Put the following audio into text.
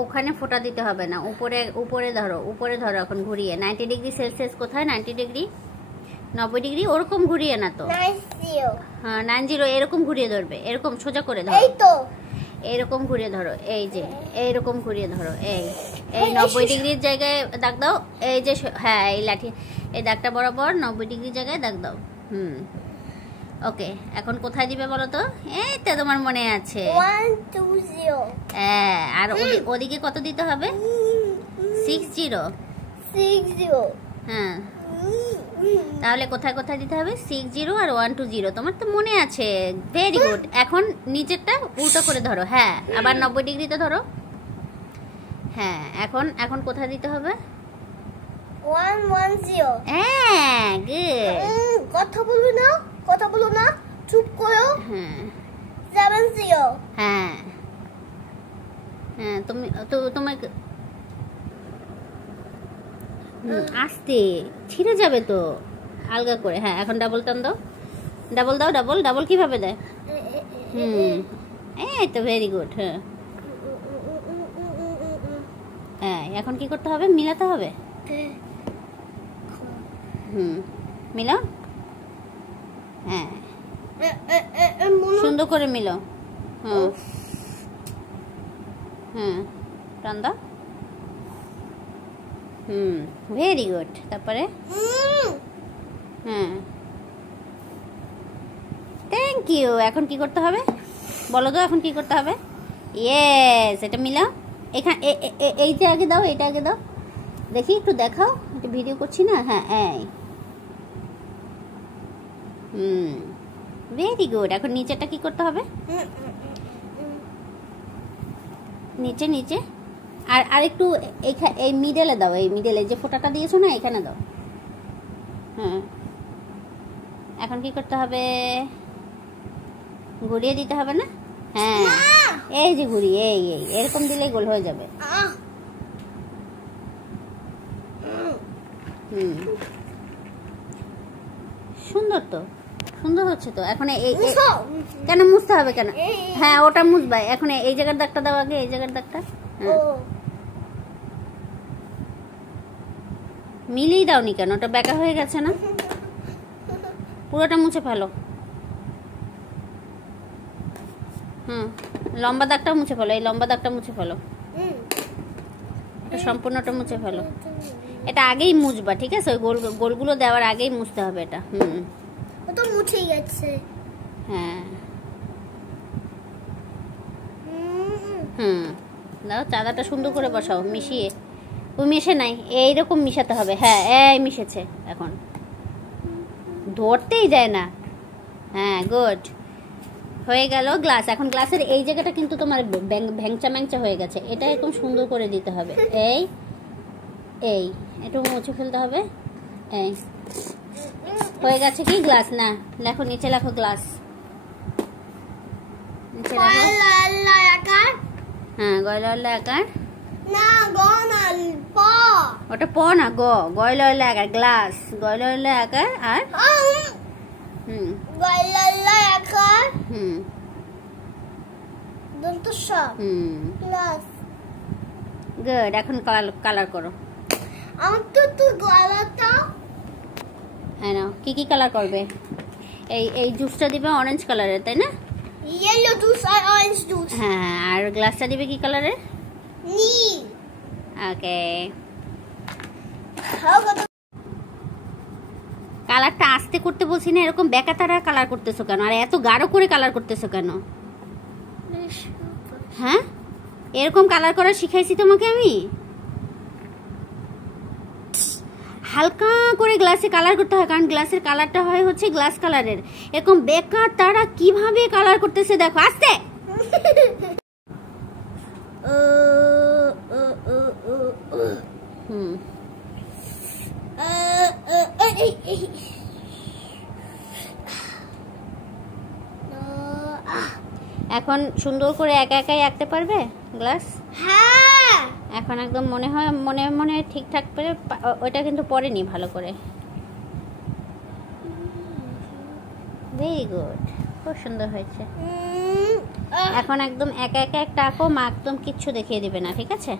ওখানে ফোঁটা দিতে হবে না, উপরে উপরে ধরো, উপরে ধরো এখন ঘুরিয়ে। 90 ডিগ্রি সেলসিয়াস কোথায়? 90 ডিগ্রি, 90 ডিগ্রি, ওরকম ঘুরিয়ে না তো। হ্যাঁ 90 এরকম ঘুরিয়ে ধরবে, এরকম সোজা করে ধরো, এই তো এরকম ঘুরিয়ে ধরো, এই যে এইরকম ঘুরিয়ে ধরো, এই এই 90 ডিগ্রির জায়গায় দাগ দাও, এই যে হ্যাঁ এই লাঠি এই দাগটা বরাবর 90 ডিগ্রির জায়গায় দাগ দাও। ওকে, এখন কোথায় দিবে বলো তো? এই তো তোমার মনে আছে, 1 2 0। হ্যাঁ, আর ওদিকে কত দিতে হবে? 60 60। হ্যাঁ, তাহলে কোথায় কোথায় দিতে হবে? 60 আর 1 2 0, তোমার তো মনে আছে, ভেরি গুড। এখন নিচেরটা উল্টো করে ধরো, হ্যাঁ আবার 90 ডিগ্রিতে ধরো। হ্যাঁ, এখন এখন কোথায় দিতে হবে? 1 1 0। হ্যাঁ গুড। কথা বলো না, কথা বলো না, চুপ করো। হ্যাঁ 7 0। হ্যাঁ হ্যাঁ, তুমি তো তোমাকে আস্তে, ছিঁড়ে যাবে তো, আলগা করে। হ্যাঁ, এখন ডাবল টান দাও, ডাবল দাও, ডাবল ডাবল কিভাবে দেয়? এই তো ভেরি গুড। হ্যাঁ হ্যাঁ, এখন কি করতে হবে? মিলাতে হবে। মিলাও। হ্যাঁ, সুন্দর করে মিলাও। হ্যাঁ টান দাও। Very good. তারপরে হ্যাঁ, থ্যাংক ইউ। এখন কি করতে হবে বলো তো? এখন কি করতে হবে? ইয়েস, এটা মিলাও। এখানে এইটা আগে দাও, এটা আগে দাও, দেখি একটু দেখাও, একটু ভিডিও করছি না। হ্যাঁ এই ভেরি গুড। এখন নিচেটা কি করতে হবে? নিচে নিচে আর আরেকটু এই মিডলে দাও, এই মিডলে যে ফোঁটাটা দিয়েছো না, এখানে দাও। হ্যাঁ, এখন কি করতে হবে? ঘুরিয়ে দিতে হবে না? হ্যাঁ, এই যে ঘুরি, এই এই এরকম দিলেই গোল হয়ে যাবে। সুন্দর তো, সুন্দর হচ্ছে তো। এখন এই কেন মুছতে হবে কেন? হ্যাঁ ওটা মুছবা। এখন এই জায়গার দাগটা দাও আগে, এই জায়গার দাগটা। মিলিয়ে দাওনি কেন? ওটা বেঁকা হয়ে গেছে না? পুরোটা মুছে ফেলো। লম্বা দাগটা মুছে ফেলো, এই লম্বা দাগটা মুছে ফেলো, এটা সম্পূর্ণটা মুছে ফেলো। এটা আগেই মুছবা, ঠিক আছে? ওই গোলগুলো দেওয়ার আগেই মুছতে হবে এটা। ও তো মুছেই গেছে। হ্যাঁ দাও, চাঁদাটা সুন্দর করে বসাও, মিশিয়ে। ও মিশে নাই, এইরকম মিশাতে হবে। হ্যাঁ এই মিশেছে, এখন ধরতেই যায় না। হ্যাঁ গুড, হয়ে গেল গ্লাস। এখন গ্লাসের এই জায়গাটা কিন্তু তোমার ভ্যাংচা ম্যাংচা হয়ে গেছে, এটা এরকম সুন্দর করে দিতে হবে। এই এই একটু মুছে ফেলতে হবে। এই হয়ে গেছে কি গ্লাস? না লেখো, নিচে লেখো গ্লাস, নিচে লেখো। হ্যাঁ গয়লা আকার না, গ না, প। ওটা প না, গ। গয়লা আকার গ্লাস, গয়লা আকার। আর গয়লা আকার দন্ত স গ্লাস। গুড। এখন কালার করো। আমার তো গলাটা। হ্যাঁ নাও, কি কালার করবে? এই জুসটা দিবে অরেঞ্জ কালারের, তাই না? ইয়েলো জুস আর অরেঞ্জ জুস। হ্যাঁ, আর গ্লাসটা দিবে কি কালারের? নীল। ওকে, কালারটা আস্তে করতে বলছি না? এরকম বেকা তারা কালার করতেছো কেন? আর এত গাঢ় করে কালার করতেছো কেন? হ্যাঁ, এরকম কালার করা শিখাইছি তোমাকে আমি? হালকা করে গ্লাসে কালার করতে হয়, কারণ গ্লাসের কালারটা হয় হচ্ছে গ্লাস কালারের। এরকম বেকার তারা কিভাবে কালার করতেছে দেখো, আস্তে। এখন সুন্দর করে একা একাই আঁকতে পারবে গ্লাস? হ্যাঁ, এখন একদম মনে হয় মনে মনে ঠিকঠাক করে। ওইটা কিন্তু পড়েনি ভালো করে। ভেরি গুড, খুব সুন্দর হয়েছে। এখন একদম একা একা একটা আঁকো, মা একদম কিচ্ছু দেখিয়ে দিবে না, ঠিক আছে?